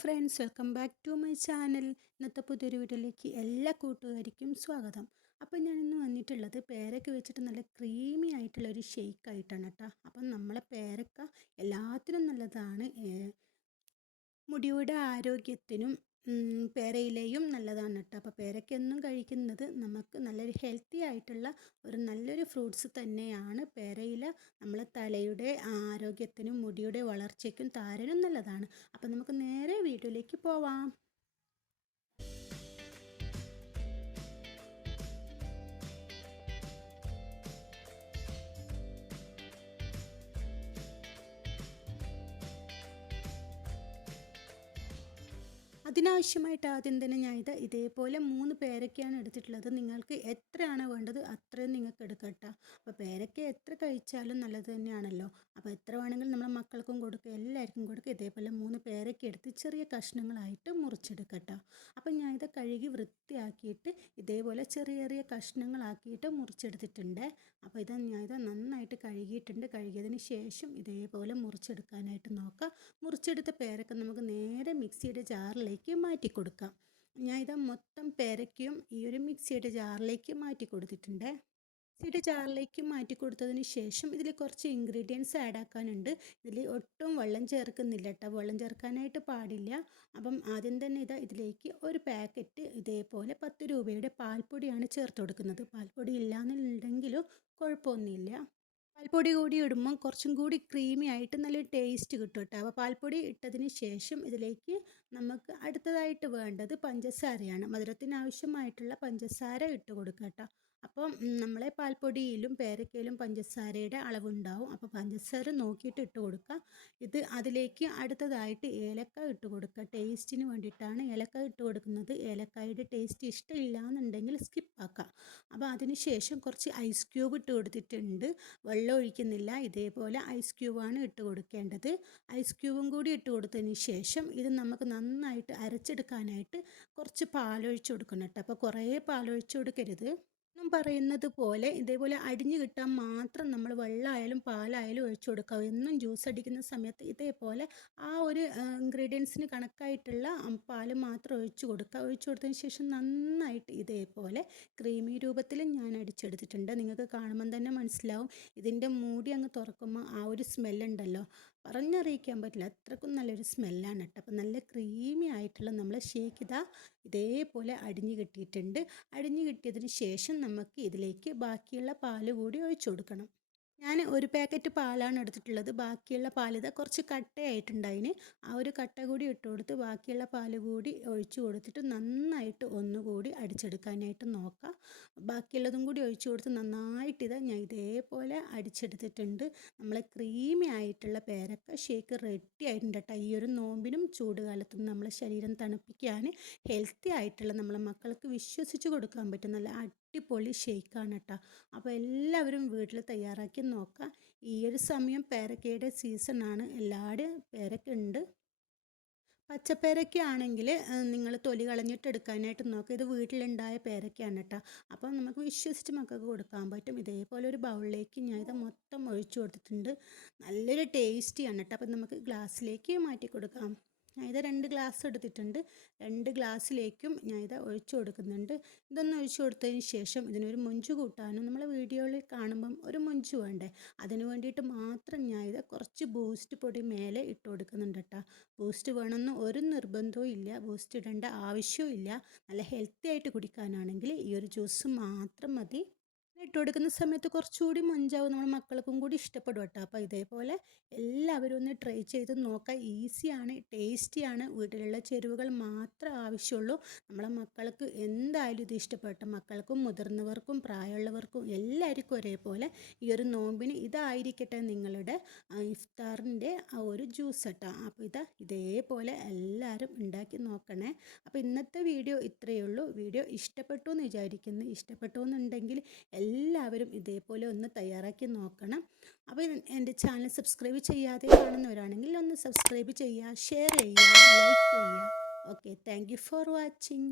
Friends welcome back to my channel ഇന്നത്തെ പുതിയൊരു വീഡിയോയിലേക്ക് എല്ലാ കൂട്ടുകാർക്കും സ്വാഗതം. അപ്പോൾ ഞാൻ ഇന്ന് വന്നിട്ടുള്ളത് പേരക്ക വെച്ചിട്ട് നല്ല ക്രീമി ആയിട്ടുള്ള ഒരു ഷേക്ക് ആയിട്ടാണ് കേട്ടോ അപ്പം നമ്മളെ പേരക്ക എല്ലാത്തിനും നല്ലതാണ്. മുടിയുടെ ആരോഗ്യത്തിനും പേരയിലയും നല്ലതാണ് കേട്ടോ അപ്പോൾ പേരയ്ക്കൊന്നും കഴിക്കുന്നത് നമുക്ക് നല്ലൊരു ഹെൽത്തി ആയിട്ടുള്ള ഒരു നല്ലൊരു ഫ്രൂട്ട്സ് തന്നെയാണ്. പേരയില നമ്മളെ തലയുടെ ആരോഗ്യത്തിനും മുടിയുടെ വളർച്ചയ്ക്കും താരനും നല്ലതാണ്. അപ്പോൾ നമുക്ക് നേരെ വീട്ടിലേക്ക് പോവാം. അതിനാവശ്യമായിട്ട് ആദ്യം തന്നെ ഞാൻ ഇത് ഇതേപോലെ മൂന്ന് പേരക്കയാണ് എടുത്തിട്ടുള്ളത്. നിങ്ങൾക്ക് എത്രയാണ് വേണ്ടത് അത്രയും നിങ്ങൾക്ക് എടുക്കട്ടോ അപ്പോൾ പേരക്ക എത്ര കഴിച്ചാലും നല്ലത് തന്നെയാണല്ലോ. അപ്പോൾ എത്ര വേണമെങ്കിലും നമ്മളെ മക്കൾക്കും കൊടുക്കുക എല്ലാവർക്കും കൊടുക്കുക ഇതേപോലെ മൂന്ന് പേരക്ക എടുത്ത് ചെറിയ കഷ്ണങ്ങളായിട്ട് മുറിച്ചെടുക്കട്ടോ അപ്പോൾ ഞാൻ ഇത് കഴുകി വൃത്തിയാക്കിയിട്ട് ഇതേപോലെ ചെറിയ ചെറിയ കഷ്ണങ്ങളാക്കിയിട്ട് മുറിച്ചെടുത്തിട്ടുണ്ട്. അപ്പോൾ ഇത് ഞാൻ ഇത് നന്നായിട്ട് കഴുകിയിട്ടുണ്ട്. കഴുകിയതിന് ശേഷം ഇതേപോലെ മുറിച്ചെടുക്കാനായിട്ട് നോക്കാം. മുറിച്ചെടുത്ത പേരക്ക നമുക്ക് നേരെ മിക്സിയുടെ ജാറിലേക്ക് മാറ്റി കൊടുക്കാം. ഞാൻ ഇത് മൊത്തം പേരയ്ക്കും ഈ ഒരു മിക്സിയുടെ ജാറിലേക്ക് മാറ്റി കൊടുത്തിട്ടുണ്ട്. മിക്സിയുടെ ജാറിലേക്ക് മാറ്റി കൊടുത്തതിന് ശേഷം ഇതിൽ കുറച്ച് ഇൻഗ്രീഡിയൻസ് ആഡ് ആക്കാനുണ്ട്. ഇതിൽ ഒട്ടും വെള്ളം ചേർക്കുന്നില്ല കേട്ടോ. വെള്ളം ചേർക്കാനായിട്ട് പാടില്ല. അപ്പം ആദ്യം തന്നെ ഇതാ ഇതിലേക്ക് ഒരു പാക്കറ്റ് ഇതേപോലെ പത്ത് രൂപയുടെ പാൽപ്പൊടിയാണ് ചേർത്ത് കൊടുക്കുന്നത്. പാൽപ്പൊടി ഇല്ലാന്നുണ്ടെങ്കിലും കുഴപ്പമൊന്നുമില്ല. പാൽപ്പൊടി കൂടി ഇടുമ്പം കുറച്ചും കൂടി ക്രീമി ആയിട്ട് നല്ല ടേസ്റ്റ് കിട്ടും കേട്ടോ അപ്പോൾ പാൽപ്പൊടി ഇട്ടതിന് ശേഷം ഇതിലേക്ക് നമുക്ക് അടുത്തതായിട്ട് വേണ്ടത് പഞ്ചസാരയാണ്. മധുരത്തിന് ആവശ്യമായിട്ടുള്ള പഞ്ചസാര ഇട്ട് കൊടുക്കുക കേട്ടോ അപ്പം നമ്മളെ പാൽപ്പൊടിയിലും പേരക്കയിലും പഞ്ചസാരയുടെ അളവുണ്ടാവും. അപ്പോൾ പഞ്ചസാര നോക്കിയിട്ട് ഇട്ട് കൊടുക്കുക. ഇത് അതിലേക്ക് അടുത്തതായിട്ട് ഏലക്ക ഇട്ട് കൊടുക്കുക. ടേസ്റ്റിന് വേണ്ടിയിട്ടാണ് ഏലക്ക ഇട്ട് കൊടുക്കുന്നത്. ഏലക്കായുടെ ടേസ്റ്റ് ഇഷ്ടമില്ല എന്നുണ്ടെങ്കിൽ സ്കിപ്പ് ആക്കാം. അപ്പോൾ അതിന് ശേഷം കുറച്ച് ഐസ് ക്യൂബ് ഇട്ട് കൊടുത്തിട്ടുണ്ട്. വെള്ളം ഒഴിക്കുന്നില്ല. ഇതേപോലെ ഐസ് ക്യൂബാണ് ഇട്ട് കൊടുക്കേണ്ടത്. ഐസ് ക്യൂബും കൂടി ഇട്ട് കൊടുത്തതിന് ശേഷം ഇത് നമുക്ക് നന്നായിട്ട് അരച്ചെടുക്കാനായിട്ട് കുറച്ച് പാലൊഴിച്ച് കൊടുക്കണം കേട്ടോ. അപ്പോൾ കുറേ പാലൊഴിച്ച് കൊടുക്കരുത്. എന്നും പറയുന്നത് പോലെ ഇതേപോലെ അടിഞ്ഞു കിട്ടാൻ മാത്രം നമ്മൾ വെള്ളമായാലും പാലായാലും ഒഴിച്ചു കൊടുക്കുക. എന്നും ജ്യൂസ് അടിക്കുന്ന സമയത്ത് ഇതേപോലെ ആ ഒരു ഇൻഗ്രീഡിയൻസിന് കണക്കായിട്ടുള്ള പാൽ മാത്രം ഒഴിച്ചു കൊടുക്കുക. ഒഴിച്ചു കൊടുത്തതിന് ശേഷം നന്നായിട്ട് ഇതേപോലെ ക്രീമി രൂപത്തിൽ ഞാൻ അടിച്ചെടുത്തിട്ടുണ്ട്. നിങ്ങൾക്ക് കാണുമ്പം തന്നെ മനസ്സിലാവും. ഇതിന്റെ മൂടി അങ്ങ് തുറക്കുമ്പോൾ ആ ഒരു സ്മെല്ലുണ്ടല്ലോ പറഞ്ഞറിയിക്കാൻ പറ്റില്ല. അത്രക്കും നല്ലൊരു സ്മെല്ലാണ് കേട്ടോ. അപ്പം നല്ല ക്രീമി ആയിട്ടുള്ള നമ്മൾ ഷേക്ക് ഇതാ ഇതേപോലെ അടിഞ്ഞു കിട്ടിയിട്ടുണ്ട്. അടിഞ്ഞു കിട്ടിയതിന് ശേഷം നമുക്ക് ഇതിലേക്ക് ബാക്കിയുള്ള പാൽ കൂടി ഒഴിച്ചു കൊടുക്കണം. ഞാൻ ഒരു പാക്കറ്റ് പാലാണ് എടുത്തിട്ടുള്ളത്. ബാക്കിയുള്ള പാൽ ഇതാ കുറച്ച് കട്ടയായിട്ടുണ്ടായിന്. ആ ഒരു കട്ട കൂടി ഇട്ട് കൊടുത്ത് ബാക്കിയുള്ള പാൽ കൂടി ഒഴിച്ചു കൊടുത്തിട്ട് നന്നായിട്ട് ഒന്നുകൂടി അടിച്ചെടുക്കാനായിട്ട് നോക്കാം. ബാക്കിയുള്ളതും കൂടി ഒഴിച്ചു കൊടുത്ത് നന്നായിട്ട് ഇതാ ഞാൻ ഇതേപോലെ അടിച്ചെടുത്തിട്ടുണ്ട്. നമ്മൾ ക്രീമി ആയിട്ടുള്ള പേരക്ക ഷേക്ക് റെഡി ആയിട്ടുണ്ട് കേട്ടോ ഈ ഒരു നോമ്പിനും ചൂടുകാലത്തും നമ്മളെ ശരീരം തണുപ്പിക്കാൻ ഹെൽത്തി ആയിട്ടുള്ള നമ്മളെ മക്കൾക്ക് വിശ്വസിച്ച് കൊടുക്കാൻ പറ്റും നല്ല അടിപൊളി ഷേക്കാണ് കേട്ടോ അപ്പോൾ എല്ലാവരും വീട്ടിൽ തയ്യാറാക്കി നോക്കാം. ഈ ഒരു സമയം പേരക്കയുടെ സീസണാണ്. എല്ലാവരും പേരക്ക ഉണ്ട് പച്ചപ്പേരക്ക ആണെങ്കിൽ നിങ്ങൾ തൊലി കളഞ്ഞിട്ട് എടുക്കാനായിട്ട് നോക്കുക ഇത് വീട്ടിലുണ്ടായ പേരക്കയാണ് കേട്ടോ അപ്പോൾ നമുക്ക് വിശ്വസിച്ച് മക്കൾക്ക് കൊടുക്കാൻ പറ്റും. ഇതേപോലെ ഒരു ബൗളിലേക്ക് ഞാൻ ഇത് മൊത്തം ഒഴിച്ചു കൊടുത്തിട്ടുണ്ട്. നല്ലൊരു ടേസ്റ്റിയാണ് കേട്ടോ അപ്പോൾ നമുക്ക് ഗ്ലാസ്സിലേക്ക് മാറ്റി കൊടുക്കാം. ഞാൻ ഇത് രണ്ട് ഗ്ലാസ് എടുത്തിട്ടുണ്ട്. രണ്ട് ഗ്ലാസ്സിലേക്കും ഞാൻ ഇത് ഒഴിച്ചു കൊടുക്കുന്നുണ്ട്. ഇതൊന്ന് ഒഴിച്ചു കൊടുത്തതിന് ശേഷം ഇതിനൊരു മൊഞ്ച് കൂട്ടാനും നമ്മൾ വീഡിയോയിൽ കാണുമ്പം ഒരു മൊഞ്ച് വേണ്ടേ? അതിന് വേണ്ടിയിട്ട് മാത്രം ഞാൻ ഇത് കുറച്ച് ബൂസ്റ്റ് പൊടി മേലെ ഇട്ട് കൊടുക്കുന്നുണ്ട് കേട്ടോ ബൂസ്റ്റ് വേണമെന്ന് ഒരു നിർബന്ധവും ഇല്ല. ബൂസ്റ്റ് ഇടേണ്ട ആവശ്യവും ഇല്ല. നല്ല ഹെൽത്തി ആയിട്ട് കുടിക്കാനാണെങ്കിൽ ഈ ഒരു ജ്യൂസ് മാത്രം മതി. ഇട്ട് കൊടുക്കുന്ന സമയത്ത് കുറച്ചുകൂടി മൊഞ്ചാവും. നമ്മുടെ മക്കൾക്കും കൂടി ഇഷ്ടപ്പെടും കേട്ടോ. അപ്പോൾ ഇതേപോലെ എല്ലാവരും ഒന്ന് ട്രൈ ചെയ്ത് നോക്കാം. ഈസിയാണ് ടേസ്റ്റിയാണ്. വീട്ടിലുള്ള ചേരുവകൾ മാത്രം ആവശ്യമുള്ളൂ. നമ്മളെ മക്കൾക്ക് എന്തായാലും ഇത് ഇഷ്ടപ്പെട്ട. മക്കൾക്കും മുതിർന്നവർക്കും പ്രായമുള്ളവർക്കും എല്ലാവർക്കും ഒരേപോലെ ഈ ഒരു നോമ്പിന് ഇതായിരിക്കട്ടെ നിങ്ങളുടെ ഇഫ്താറിന്റെ ആ ഒരു ജ്യൂസ് കേട്ടോ. അപ്പോൾ ഇതാ ഇതേപോലെ എല്ലാവരും ഉണ്ടാക്കി നോക്കണേ. അപ്പോൾ ഇന്നത്തെ വീഡിയോ ഇത്രയേ ഉള്ളൂ. വീഡിയോ ഇഷ്ടപ്പെട്ടു എന്ന് വിചാരിക്കുന്നു. ഇഷ്ടപ്പെട്ടു എന്നുണ്ടെങ്കിൽ എല്ലാവരും ഇതേപോലെ ഒന്ന് തയ്യാറാക്കി നോക്കണം. അപ്പോൾ എന്റെ ചാനൽ സബ്സ്ക്രൈബ് ചെയ്യാതെ കാണുന്നവരാണെങ്കിൽ ഒന്ന് സബ്സ്ക്രൈബ് ചെയ്യുക ഷെയർ ചെയ്യുക ലൈക്ക് ചെയ്യുക. Okay thank for watching.